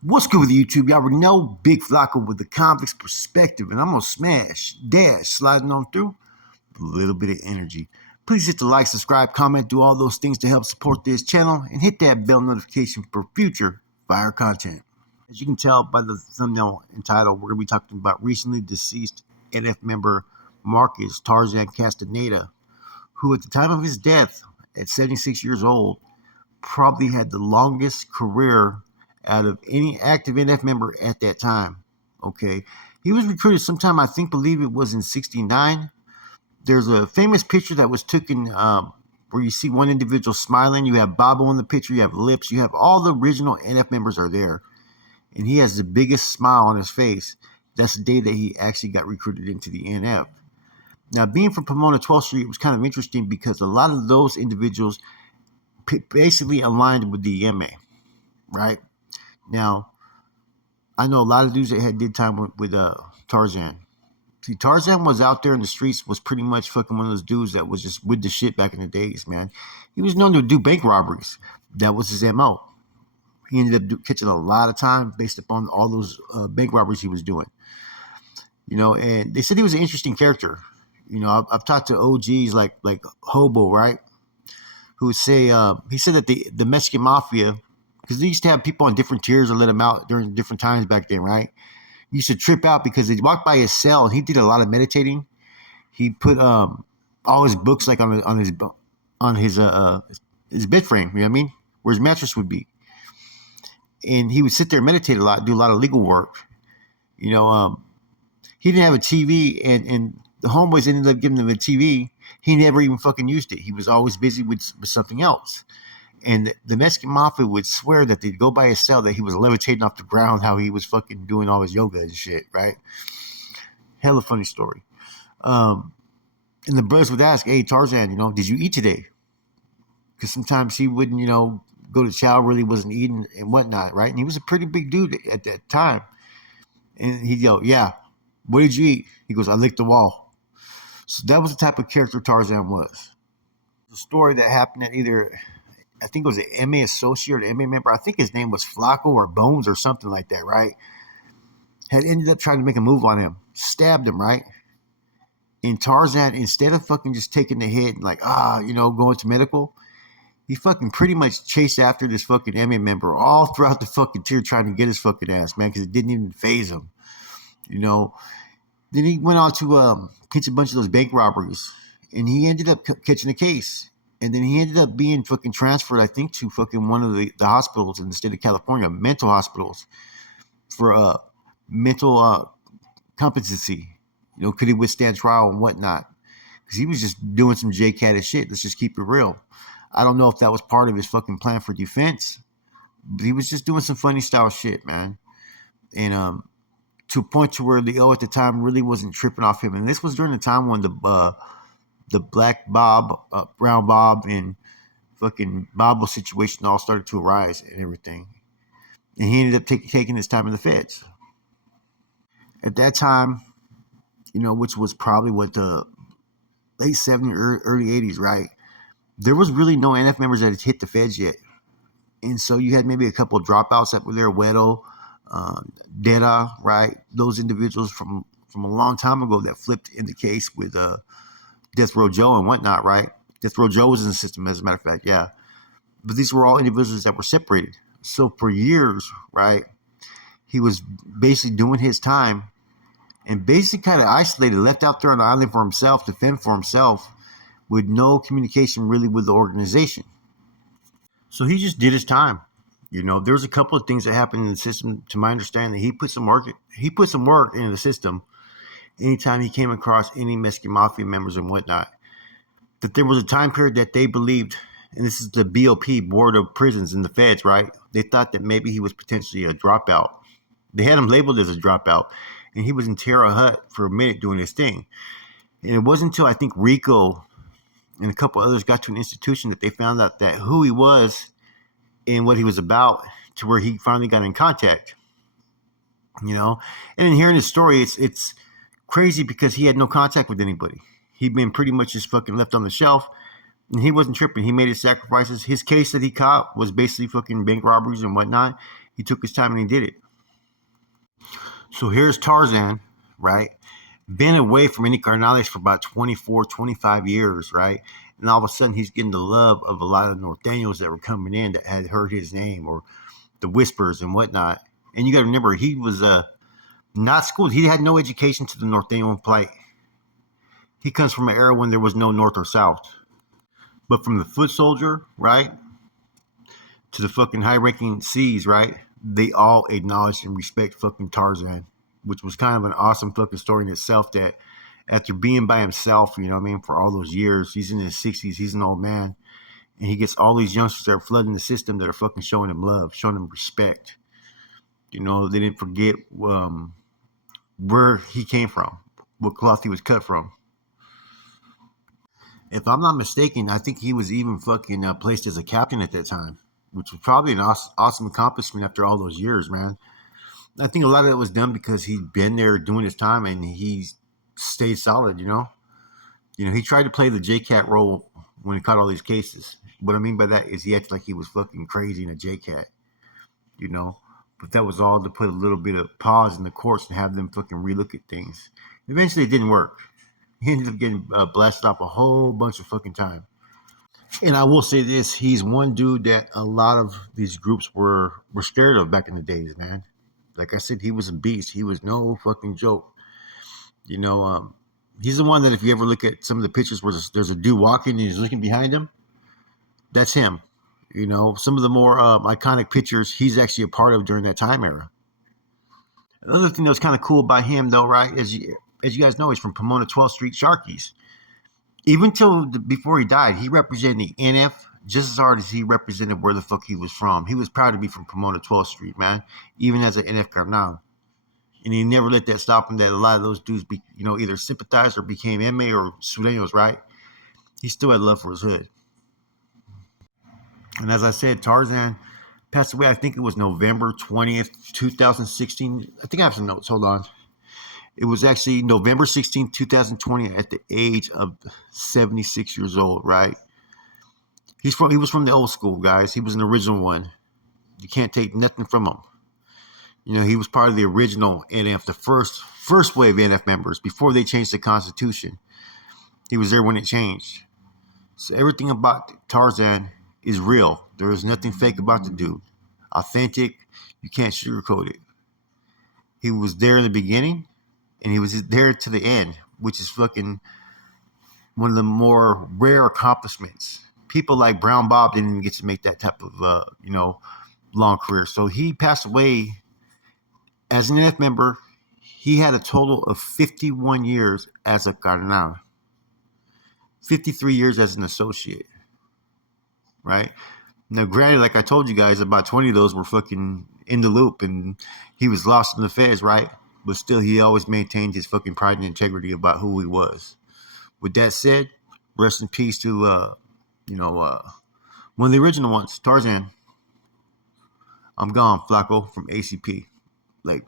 What's good with YouTube? Y'all already know Big Flocka with the convict's perspective, and I'm gonna dash, sliding on through with a little bit of energy. Please hit the like, subscribe, comment, do all those things to help support this channel, and hit that bell notification for future fire content. As you can tell by the thumbnail and title, we're gonna be talking about recently deceased NF member Marcus Tarzan Castaneda, who at the time of his death, at 76 years old, probably had the longest career out of any active NF member at that time. Okay, he was recruited sometime, believe it was in '69. There's a famous picture that was taken where you see one individual smiling. You have Bobo in the picture. You have Lips. You have all the original NF members are there, and he has the biggest smile on his face. That's the day that he actually got recruited into the NF. Now, being from Pomona, 12th Street, it was kind of interesting because a lot of those individuals basically aligned with the MA, right? Now, I know a lot of dudes that did time with Tarzan. See, Tarzan was out there in the streets, was pretty much fucking one of those dudes that was just with the shit back in the days, man. He was known to do bank robberies. That was his MO. He ended up catching a lot of time based upon all those bank robberies he was doing. You know, and they said he was an interesting character. You know, I've talked to OGs like Hobo, right? Who would say, he said that the Mexican Mafia, because they used to have people on different tiers or let them out during different times back then, right? He used to trip out because they walked by his cell and he did a lot of meditating. He put all his books like on his bed frame, you know what I mean? Where his mattress would be. And he would sit there and meditate a lot, do a lot of legal work. You know, he didn't have a TV, and the homeboys ended up giving him a TV. He never even fucking used it. He was always busy with something else. And the Mexican Mafia would swear that they'd go by his cell that he was levitating off the ground, how he was fucking doing all his yoga and shit, right? Hella funny story. And the brothers would ask, hey, Tarzan, you know, did you eat today? Because sometimes he wouldn't, you know, go to chow, really wasn't eating and whatnot, right? And he was a pretty big dude at that time. And he'd go, yeah, what did you eat? He goes, I licked the wall. So that was the type of character Tarzan was. The story that happened at either, I think it was an MA associate or an MA member. I think his name was Flocko or Bones or something like that, right? Had ended up trying to make a move on him, stabbed him, right? And Tarzan, instead of fucking just taking the hit and like, you know, going to medical, he fucking pretty much chased after this fucking MA member all throughout the fucking tier trying to get his fucking ass, man, because it didn't even phase him, you know. Then he went on to catch a bunch of those bank robberies, and he ended up catching a case. And then he ended up being fucking transferred, I think, to fucking one of the hospitals in the state of California, mental hospitals, for mental competency. You know, could he withstand trial and whatnot? Because he was just doing some J-Cat shit. Let's just keep it real. I don't know if that was part of his fucking plan for defense, but he was just doing some funny style shit, man. And to a point to where the O at the time really wasn't tripping off him. And this was during the time when the Black Bob, Brown Bob, and fucking Bobble situation all started to arise and everything. And he ended up taking his time in the feds. At that time, you know, which was probably what the late 70s or early 80s, right? There was really no NF members that had hit the feds yet. And so you had maybe a couple of dropouts that were there, Weddle, Deda, right? Those individuals from a long time ago that flipped in the case with Death Row Joe and whatnot, right? Death Row Joe was in the system, as a matter of fact, yeah. But these were all individuals that were separated. So for years, right, he was basically doing his time and basically kind of isolated, left out there on the island for himself, to fend for himself, with no communication really with the organization. So he just did his time. You know, there's a couple of things that happened in the system, to my understanding. He put some work into the system anytime he came across any Mexican Mafia members and whatnot. That there was a time period that they believed, and this is the BOP, Board of Prisons in the feds, right? They thought that maybe he was potentially a dropout. They had him labeled as a dropout, and he was in Terre Haute for a minute doing his thing. And it wasn't until I think Rico and a couple others got to an institution that they found out that who he was and what he was about, to where he finally got in contact. You know, and in hearing his story, it's crazy because he had no contact with anybody. He'd been pretty much just fucking left on the shelf, and he wasn't tripping. He made his sacrifices. His case that he caught was basically fucking bank robberies and whatnot, He took his time and he did it. So here's Tarzan, right? Been away from any carnales for about 24, 25 years, right? And all of a sudden he's getting the love of a lot of Norteños that were coming in that had heard his name, or the whispers and whatnot. And you got to remember, he was not schooled. He had no education to the Norteño plight. He comes from an era when there was no North or South. But from the foot soldier, right, to the fucking high ranking C's, right, they all acknowledge and respect fucking Tarzan, which was kind of an awesome fucking story in itself. That after being by himself, you know what I mean, for all those years, he's in his 60s, he's an old man, and he gets all these youngsters that are flooding the system that are fucking showing him love, showing him respect. You know, they didn't forget where he came from, what cloth he was cut from. If I'm not mistaken, I think he was even fucking placed as a captain at that time, which was probably an awesome accomplishment after all those years, man. I think a lot of it was done because he'd been there doing his time and he stayed solid, you know? You know, he tried to play the J-Cat role when he caught all these cases. What I mean by that is he acted like he was fucking crazy in a J-Cat, you know? But that was all to put a little bit of pause in the courts and have them fucking relook at things. Eventually it didn't work. He ended up getting blasted off a whole bunch of fucking time. And I will say this, he's one dude that a lot of these groups were scared of back in the days, man. Like I said, he was a beast. He was no fucking joke. You know, he's the one that if you ever look at some of the pictures where there's a dude walking and he's looking behind him, that's him. You know, some of the more iconic pictures he's actually a part of during that time era. Another thing that was kind of cool about him, though, right, as you guys know, he's from Pomona 12th Street Sharkies. Even till before he died, he represented the NF just as hard as he represented where the fuck he was from. He was proud to be from Pomona 12th Street, man, even as an NF carnal. And he never let that stop him. That a lot of those dudes, either sympathized or became MA or Sureños, right? He still had love for his hood. And as I said, Tarzan passed away. I think it was November 20th, 2016. I think I have some notes. Hold on. It was actually November 16th, 2020, at the age of 76 years old, right? He was from the old school, guys. He was an original one. You can't take nothing from him. You know, he was part of the original NF, the first wave NF members before they changed the Constitution. He was there when it changed. So everything about Tarzan is real. There is nothing fake about the dude. Authentic. You can't sugarcoat it. He was there in the beginning, and he was there to the end, which is fucking one of the more rare accomplishments. People like Brown Bob didn't even get to make that type of, long career. So he passed away as an NF member. He had a total of 51 years as a carnal, 53 years as an associate, right? Now, granted, like I told you guys, about 20 of those were fucking in the loop, and he was lost in the feds, right? But still, he always maintained his fucking pride and integrity about who he was. With that said, rest in peace to, one of the original ones, Tarzan. I'm gone, Flacco from ACP. Like,